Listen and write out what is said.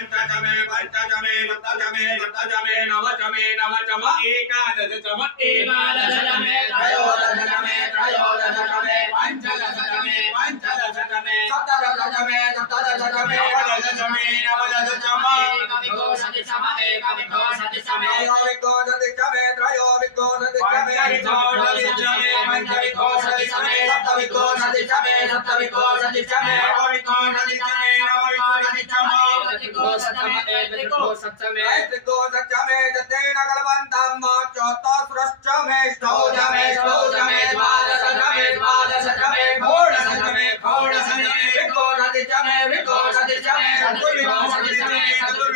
पंचमे पंचमे सप्तमे सप्तमे नवचमे नवचम एकादशचम एकादशचमे त्रयोदशचमे त्रयोदशचमे पंचदशचमे पंचदशचमे सप्तदशचमे सप्तदशचमे नवदशचमे नवदशचम एकविंशतिचम एकविंशतिचमे त्रयोविंशतिचमे त्रयोविंशतिचमे पंचविंशतिचमे पंचविंशतिचमे सप्तविंशतिचमे सप्तविंशतिचमे नवविंशतिचमे नवविंशतिचम त्रिकोशचमे त्रिकोशचमे जतेन कल्पन्तं चतुस्रश्चमे षोडशमे षोडशमे द्वादशचमे द्वादशचमे षोडशचमे षोडशचमे विंशतिचमे विंशतिचमे चतुर्विंशतिचमे